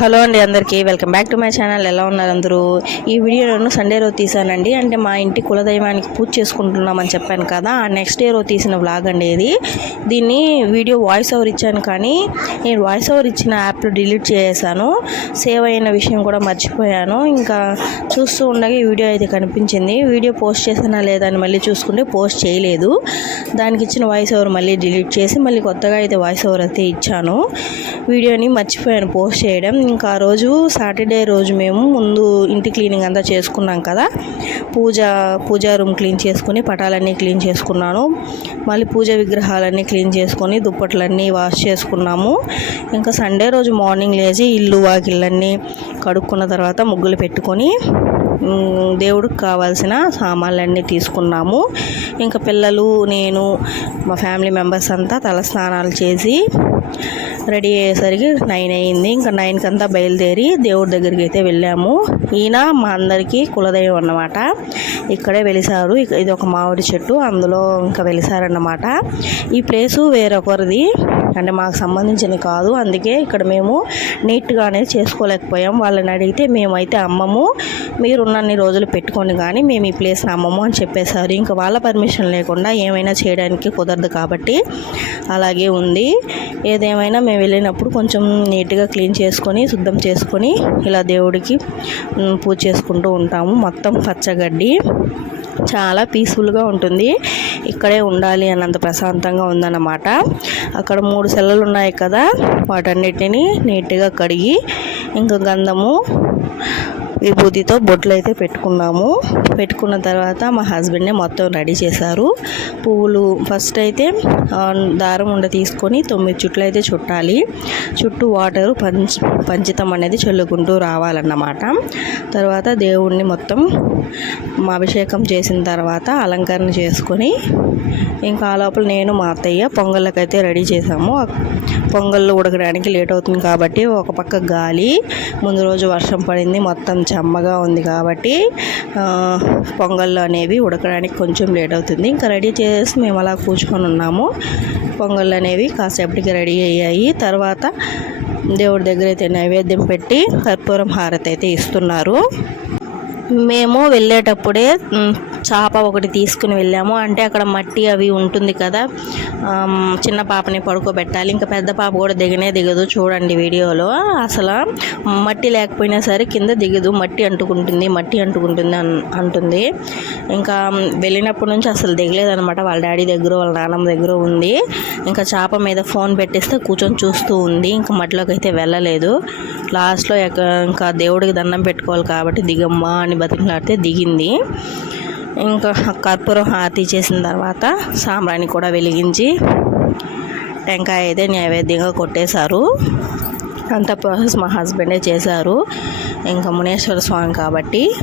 Hello అండి అందరికీ welcome back to my channel. ఎలా ఉన్నారు అందరూ? ఈ వీడియో నేను సండే రోజు తీసానండి. అంటే మా ఇంటి కులదైవానికి పూజ చేసుకుంటున్నామని చెప్పాను కదా ఆ నెక్స్ట్ డే రోజు తీసిన వ్లాగ్ అండి ఇది. దీన్ని వీడియో వాయిస్ ఓవర్ ఇచ్చాను కానీ నేను వాయిస్ ఓవర్ ఇచ్చిన యాప్లో డిలీట్ చేసేసాను. సేవ్ అయిన విషయం కూడా మర్చిపోయాను. ఇంకా చూస్తూ ఉండగా ఈ వీడియో అయితే కనిపించింది. వీడియో పోస్ట్ చేసానా లేదా అని మళ్ళీ చూసుకుంటే పోస్ట్ చేయలేదు. దానికి ఇచ్చిన వాయిస్ ఓవర్ మళ్ళీ డిలీట్ చేసి మళ్ళీ కొత్తగా అయితే వాయిస్ ఓవర్ అయితే ఇచ్చాను. వీడియోని మర్చిపోయాను పోస్ట్ చేయడం. ఇంకా ఆ రోజు సాటర్డే రోజు మేము ముందు ఇంటి క్లీనింగ్ అంతా చేసుకున్నాం కదా. పూజ పూజా రూమ్ క్లీన్ చేసుకుని పటాలన్నీ క్లీన్ చేసుకున్నాను. మళ్ళీ పూజ విగ్రహాలన్నీ క్లీన్ చేసుకొని దుప్పట్లన్నీ వాష్ చేసుకున్నాము. ఇంకా సండే రోజు మార్నింగ్ లేచి ఇల్లు వాకిళ్ళన్నీ కడుక్కున్న తర్వాత ముగ్గులు పెట్టుకొని దేవుడికి కావాల్సిన సామాన్లన్నీ తీసుకున్నాము. ఇంకా పిల్లలు నేను మా ఫ్యామిలీ మెంబర్స్ అంతా తలస్నానాలు చేసి రెడీ అయ్యేసరికి నైన్ అయ్యింది ఇంకా నైన్కి అంతా బయలుదేరి దేవుడి దగ్గరికి అయితే వెళ్ళాము. ఈయన మా అందరికీ కులదైవం అన్నమాట. ఇక్కడే వెలిసారు. ఇది ఒక మామిడి చెట్టు. అందులో ఇంకా వెలిసారన్నమాట. ఈ ప్లేసు వేరొకరిది. అంటే మాకు సంబంధించింది కాదు. అందుకే ఇక్కడ మేము నీట్గా అనేది చేసుకోలేకపోయాం. వాళ్ళని అడిగితే మేమైతే అమ్మము మీరు ఉన్నన్ని రోజులు పెట్టుకోండి కానీ మేము ఈ ప్లేస్ని అమ్మము అని చెప్పేశారు. ఇంకా వాళ్ళ పర్మిషన్ లేకుండా ఏమైనా చేయడానికి కుదరదు కాబట్టి అలాగే ఉంది. ఏదేమైనా మేము వెళ్ళినప్పుడు కొంచెం నీట్గా క్లీన్ చేసుకొని శుద్ధం చేసుకొని ఇలా దేవుడికి పూజ చేసుకుంటూ ఉంటాము. మొత్తం పచ్చగడ్డి. చాలా పీస్ఫుల్గా ఉంటుంది. ఇక్కడే ఉండాలి అన్నంత ప్రశాంతంగా ఉందన్నమాట. అక్కడ మూడు సెల్లలు ఉన్నాయి కదా వాటన్నిటిని నీట్గా కడిగి ఇంకా గంధము విభూతితో బొట్లు అయితే పెట్టుకున్నాము. పెట్టుకున్న తర్వాత మా హస్బెండ్నే మొత్తం రెడీ చేశారు. పువ్వులు ఫస్ట్ అయితే దారం ఉండ తీసుకొని తొమ్మిది చుట్లు అయితే చుట్టాలి. చుట్టూ వాటరు పంచ్ పంచితం అనేది చల్లుకుంటూ రావాలన్నమాట. తర్వాత దేవుణ్ణి మొత్తం అభిషేకం చేసిన తర్వాత అలంకరణ చేసుకొని ఇంకా ఆ లోపల నేను మా అత్తయ్య పొంగళ్ళకైతే రెడీ చేసాము పొంగళ్ళు ఉడకడానికి లేట్ అవుతుంది కాబట్టి ఒక పక్క గాలి ముందు రోజు వర్షం పడింది మొత్తం చెమ్మగా ఉంది కాబట్టి పొంగళ్ళు అనేవి ఉడకడానికి కొంచెం లేట్ అవుతుంది. ఇంకా రెడీ చేసి మేము అలా కూర్చుకొని ఉన్నాము. పొంగళ్ళు అనేవి కాసేపటికి రెడీ అయ్యాయి. తర్వాత దేవుడి దగ్గర అయితే నైవేద్యం పెట్టి కర్పూరం హారతి అయితే ఇస్తున్నారు. మేము వెళ్ళేటప్పుడే చాప ఒకటి తీసుకుని వెళ్ళాము. అంటే అక్కడ మట్టి అవి ఉంటుంది కదా చిన్న పాపని పడుకోబెట్టాలి. ఇంకా పెద్ద పాప కూడా దిగనే దిగదు చూడండి వీడియోలో. అసలు మట్టి లేకపోయినా సరే కింద దిగదు మట్టి అంటుకుంటుంది మట్టి అంటుకుంటుంది అన్ అంటుంది. ఇంకా వెళ్ళినప్పటి నుంచి అసలు దిగలేదనమాట వాళ్ళ డాడీ దగ్గర వాళ్ళ నాన్నమ్మ దగ్గర ఉంది. ఇంకా చాప మీద ఫోన్ పెట్టేస్తే కూర్చొని చూస్తూ ఉంది. ఇంకా మట్టిలోకి అయితే వెళ్ళలేదు. లాస్ట్లో ఎక్క- ఇంకా దేవుడికి దండం పెట్టుకోవాలి కాబట్టి దిగమ్మా అని బతికిలాడితే దిగింది. ఇంకా కర్పూరం హారతి చేసిన తర్వాత సాంబ్రాణి కూడా వెలిగించి టెంకాయ అయితే నైవేద్యంగా కొట్టేశారు. అంత ప్రాసెస్ మా హస్బెండే చేశారు. ఇంకా మునేశ్వర స్వామి కాబట్టి